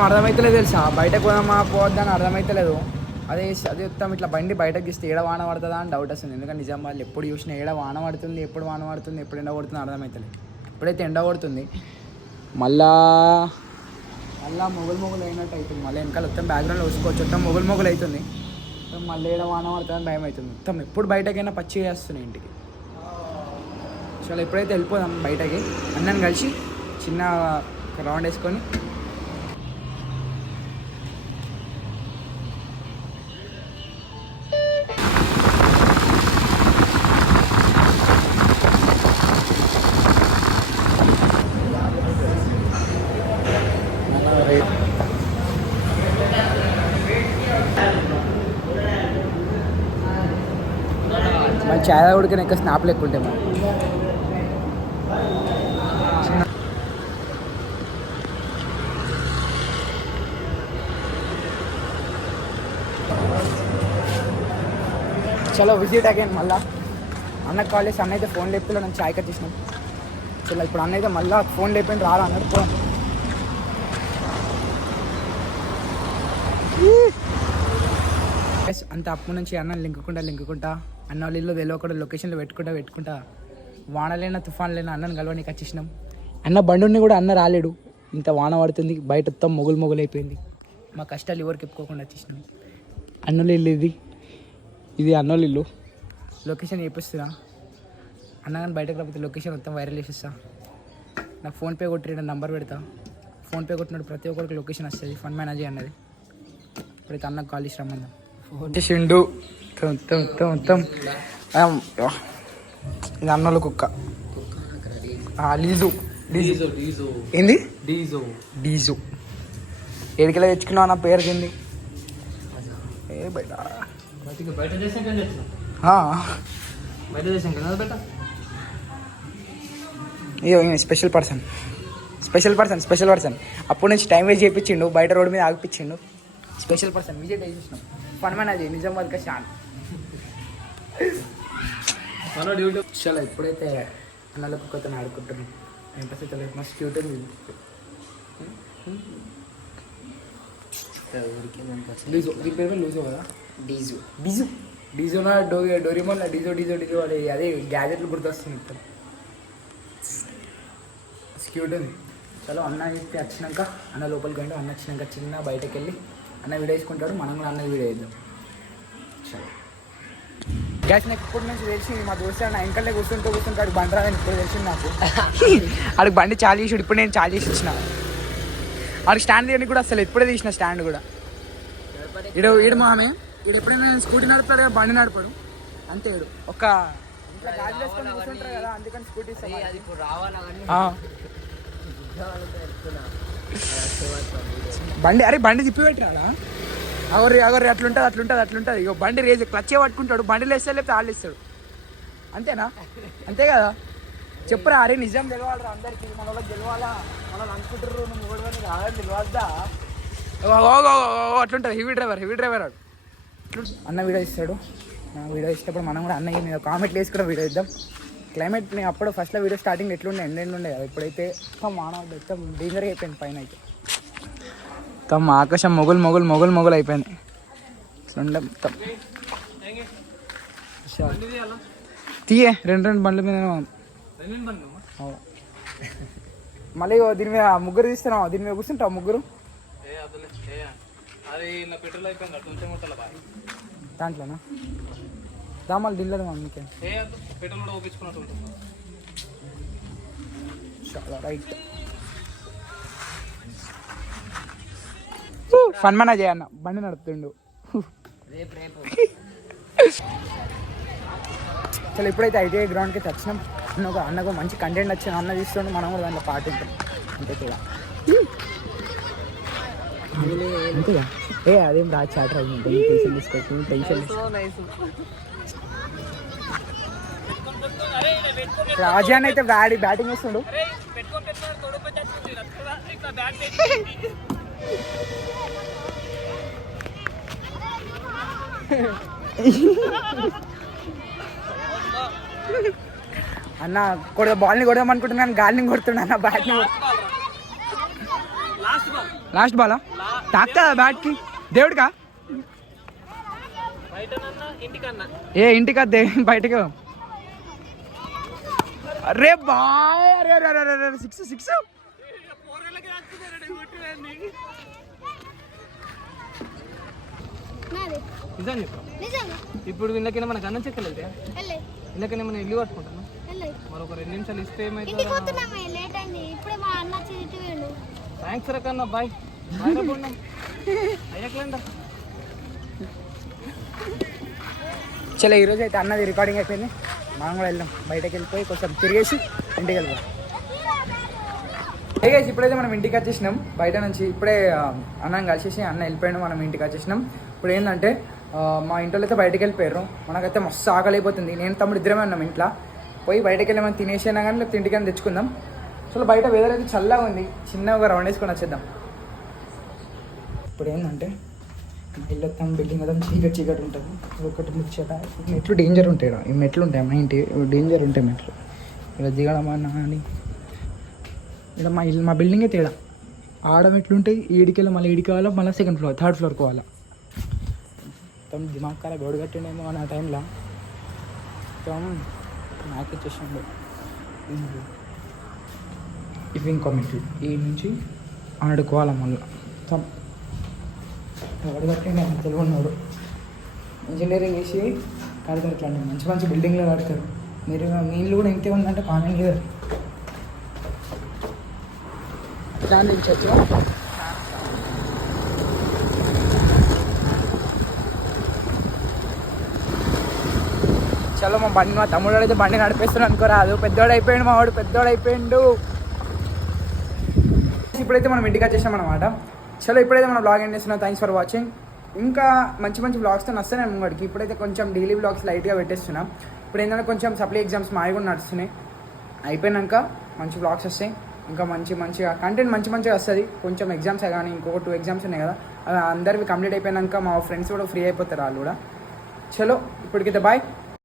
ఏం అర్థమైతలేదు తెలుసా, బయటకు పోదామా పోవద్దని అర్థమైతలేదు. అదే వస్తాం ఇట్లా బండి బయటకు తీస్తే ఏడ వాన పడుతుందా అని డౌట్ వస్తుంది. ఎందుకంటే నిజామాబాద్లో ఎప్పుడు చూసినా ఏడ వాన పడుతుంది, ఎప్పుడు వాన పడుతుంది, ఎప్పుడు ఎండ పడుతుంది అర్థమవుతలేదు. ఎప్పుడైతే ఎండ పడుతుంది మళ్ళా మొగులు అయినట్టు అవుతుంది. మళ్ళీ వెనకాల మొత్తం బ్యాక్గ్రౌండ్లో చూసుకోవచ్చు, మొత్తం మొగులు అవుతుంది. మళ్ళీ ఏడ వాన పడుతుందని భయం అవుతుంది. మొత్తం ఎప్పుడు బయటకైనా పచ్చి వేస్తున్నాయి ఇంటికి. చాలా ఎప్పుడైతే వెళ్ళిపోదాం బయటకి అన్నని కలిసి చిన్న రౌండ్ వేసుకొని మన చాయ్ ఉడికిన ఇంకా స్నాప్లు ఎక్కువ ఉంటాయి. మనం చలో విజిట్ అగైన్. మళ్ళీ అన్నకు కాల్ చేసి అన్న అయితే ఫోన్ లేపులో నేను చాయ్ కట్టేసినాం. చలో ఇప్పుడు అన్న అయితే మళ్ళీ ఫోన్ లేపండి రారా అన్నాడు. ఫోన్ అంత అప్పు నుంచి అన్న లింకుకుంటా అన్న వాళ్ళ ఇల్లు తెలియకుండా లొకేషన్లో పెట్టుకుంటా వానలైనా తుఫాన్లైనా అన్నను కలవడానికి వచ్చేసినాం. అన్న బండుని కూడా అన్న రాలేడు, ఇంత వాన పడుతుంది, బయట మొత్తం మొగులు అయిపోయింది. మా కష్టాలు ఎవరికి చెప్పుకోకుండా వచ్చేసినాం. అన్నోళ్ళ ఇల్లు ఇది అన్నోళ్ళ ఇల్లు. లొకేషన్ చేపిస్తున్నా అన్న, కానీ బయటకు రాకపోతే లొకేషన్ మొత్తం వైరల్ చేసేస్తా. నాకు ఫోన్పే కొట్టి నంబర్ పెడతా, ఫోన్పే కొట్టినప్పుడు ప్రతి ఒక్కరికి లొకేషన్ వస్తుంది. ఫన్ మేనేజర్ అన్నది. ఇప్పుడైతే అన్నకు కాల్ చేసి రమ్మందాం. ఫోన్ చేసిండు మొత్తం. ఇది అన్నోళ్ళ కుక్క లీజు. ఏంది డీజు? ఏడికెలా తెచ్చుకున్నావు అన్న, పేరు కింది బయట స్పెషల్ పర్సన్ అప్పటి నుంచి టైం వేస్ట్ చేయించిండు, బయట రోడ్డు మీద ఆగిపించిండు. స్పెషల్ పర్సన్ విజిట్ చేసేసినాం. ఫన్ మేనేజ్ నిజామాబాద్ షాన్. చాలా ఇప్పుడైతే అన్నల కుక్కతో ఆడుకుంటున్నాం. ఎంత మస్తు క్యూట్ ఉంది. దీని పేరు లూజో కదా, డీజోనా డోరిమోన్ డీజో అదే గ్యాజెట్లు గుర్తొస్తుంది మొత్తం. క్యూట్ ఉంది. చలో అన్న చెప్తే వచ్చినాక అన్న లోపలికి వెళ్తే అన్న వచ్చినాక చిన్న బయటకు వెళ్ళి అన్న వీడియో వేసుకుంటాడు, మనం కూడా అన్న వీడియో వేద్దాం. చలో గ్యాస్ నాకు ఇప్పటి నుంచి తెలిసి మా దోస్తు అన్న వెనకలే కూర్చుంటాడు బండి రాదని ఇప్పుడు తెలిసింది నాకు. ఆడికి బండి చాలా చేసాడు, ఇప్పుడు నేను చాలా చేసి ఇచ్చిన. ఆడికి స్టాండ్ తీయడానికి కూడా అసలు ఇప్పుడే తీసిన స్టాండ్ కూడా. ఈడు మామే ఈడు ఎప్పుడైనా స్కూటీ నడుపుతాడు కదా, బండి నడపడు అంతే. ఈడు ఒక ఇంట్లో గాజులు వేసుకొని కూర్చుంటారు కదా, అందుకని స్కూటీ బండి బండి తిప్పి పెట్టిరాడా అగొర్రి అట్లుంటుంది. ఇగో బండి రేజ్ క్లచ్చే పట్టుకుంటాడు, బండిలో వేస్తే లేకపోతే వాళ్ళు ఇస్తాడు. అంతేనా? అంతే కదా, చెప్పురా. అరే నిజం తెలియాలరా అందరికి, మన వాళ్ళకి తెలియాలా, మనం అనుకుంటారు నువ్వు ఓడవని కాదని తెలియద్దా. అట్లుంటుంది. హెవీ డ్రైవర్ వాడు. అన్న వీడియో ఇస్తాడు, వీడియో ఇచ్చినప్పుడు మనం కూడా అన్నయ్య మీద కామెంట్లు వేసి కూడా వీడియో ఇద్దాం. క్లైమేట్ నేను అప్పుడు ఫస్ట్లో వీడియో స్టార్టింగ్ ఎట్లుండే, ఎండ్ ఉండే కదా. ఇప్పుడైతే మొత్తం డేంజర్గా అయిపోయింది. పైన అయితే మొత్తం ఆకాశం మొగులు అయిపోయింది. మొత్తం తీయే రెండు బండ్ల మీద మళ్ళీ దీని మీద ముగ్గురు తీస్తున్నావు, దీని మీద కూర్చుంటావు ముగ్గురు దాంట్లోనా? దామాలు దిల్లదు మమ్మీకి. చాలా రైట్. ఫన్ మనా చేయన్న, బండి నడుపుతుండు. అసలు ఇప్పుడైతే ఐటీఐ గ్రౌండ్కి వచ్చినాం. అన్నకు మంచి కంటెంట్ వచ్చిన అన్న తీస్తుండే, మనం కూడా దాంట్లో పార్ట్ ఉంటాం అంతే కూడా. అంతేగా అదేం రా చాటర్ అయింది. టెన్షన్ తీసుకోవచ్చు, టెన్షన్. రాజాన్ అయితే బ్యాటింగ్ చేస్తుండు. అన్న బాల్ని కొడదాం అనుకుంటున్నాను, గాలిని కొడుతున్నా అన్న, బ్యాట్ని లాస్ట్ బాలా తాకుతుందా బ్యాట్కి దేవుడికా ఏ ఇంటికా బయటకి అరే బాయ్ అరే అరే అరే అరే సిక్స్ సిక్స్ నిజం చెప్పు ఇప్పుడు వీళ్ళకైనా మనకు అన్నం చెక్కలేదు వీళ్ళకైనా మనం ఇల్లు కట్టుకుంటాను మరొక 2 నిమిషాలు ఇస్తే ఏమైతే థ్యాంక్స్ రకన్నా బాయ్ అయ్యాకలేండా చలో ఈరోజు అయితే అన్నది రికార్డింగ్ అయిపోయింది మనం కూడా వెళ్దాం బయటకు వెళ్ళిపోయి కొంచెం తిరిగేసి ఇంటికి వెళ్దాం గైస్ ఇప్పుడైతే మనం ఇంటికి వచ్చేసినాం బయట నుంచి ఇప్పుడే అన్నం కలిసేసి అన్న వెళ్ళిపోయాడు మనం ఇంటికి వచ్చేసినాం ఇప్పుడు ఏంటంటే మా ఇంట్లో అయితే బయటకు వెళ్ళిపోయారు మనకైతే మస్తు ఆకలి అయిపోతుంది నేను తమ్ముడు ఇద్దరమే ఉన్నాం ఇంట్లో పోయి బయటకు వెళ్ళి మనం తినేసినా కానీ లేకపోతే ఇంటికైనా తెచ్చుకుందాం అసలు బయట వెదర్ అయితే చల్లగా ఉంది చిన్నగా రౌండ్ వేసుకొని వచ్చేద్దాం ఇప్పుడు ఏంటంటే ఇల్లు వస్తాం బిల్డింగ్ వద్దాం చీకటి ఉంటుంది ఒకటి ముచ్చట మెట్లు డేంజర్ ఉంటాయి ఈ మెట్లు ఉంటాయి మా ఇంటి డేంజర్ ఉంటాయి మెట్లు ఇలా దిగడం అన్నా అని ఇలా మా బిల్డింగే తేడా ఆడ మెట్లు ఉంటాయి ఈడికెళ్ళి మళ్ళీ ఈడికి కావాలా మళ్ళీ సెకండ్ ఫ్లోర్ థర్డ్ ఫ్లోర్ కోవాలా మొత్తం దిమాగ్ కాల గోడు కట్టిండేమో ఆ టైంలో మొత్తం నాకు వచ్చేసిండు ఇవి ఇంకో మెట్లు ఈ నుంచి ఆడుకోవాలి మళ్ళీ మొత్తం గోడు కట్టిండే తెలుగు ఉన్నాడు ఇంజనీరింగ్ చేసి కడతారు ఇట్లా మంచి మంచి బిల్డింగ్లో కడతారు మీరు మీ ఇల్లు కూడా ఇంతే ఉందంటే కామెంట్ చేయరు అట్లా అందించవచ్చు చలో మా తమ్ముడు అయితే బండి నడిపిస్తున్నాడు అనుకోరాదు పెద్దోడు అయిపోయాడు మా వాడు పెద్దోడు అయిపోయిండు ఇప్పుడైతే మనం ఇంటికి వచ్చేసాం అనమాట చలో ఇప్పుడైతే మనం బ్లాగ్ ఎండ్ చేస్తున్నాం థ్యాంక్స్ ఫర్ వాచింగ్ ఇంకా మంచి మంచి బ్లాగ్స్తో వస్తాయి ముంగడికి ఇప్పుడైతే కొంచెం డైలీ బ్లాగ్స్ లైట్గా పెట్టేస్తున్నాం ఇప్పుడు ఏంటంటే కొంచెం సప్లై ఎగ్జామ్స్ మావి కూడా నడుస్తున్నాయి అయిపోయినాక మంచి బ్లాగ్స్ వస్తాయి ఇంకా మంచిగా కంటెంట్ మంచిగా వస్తుంది కొంచెం ఎగ్జామ్స్ కానీ ఇంకొక 2 ఎగ్జామ్స్ ఉన్నాయి కదా అవి అందరివి కంప్లీట్ అయిపోయినాక మా ఫ్రెండ్స్ కూడా ఫ్రీ అయిపోతారు వాళ్ళు కూడా చలో ఇప్పటికైతే బాయ్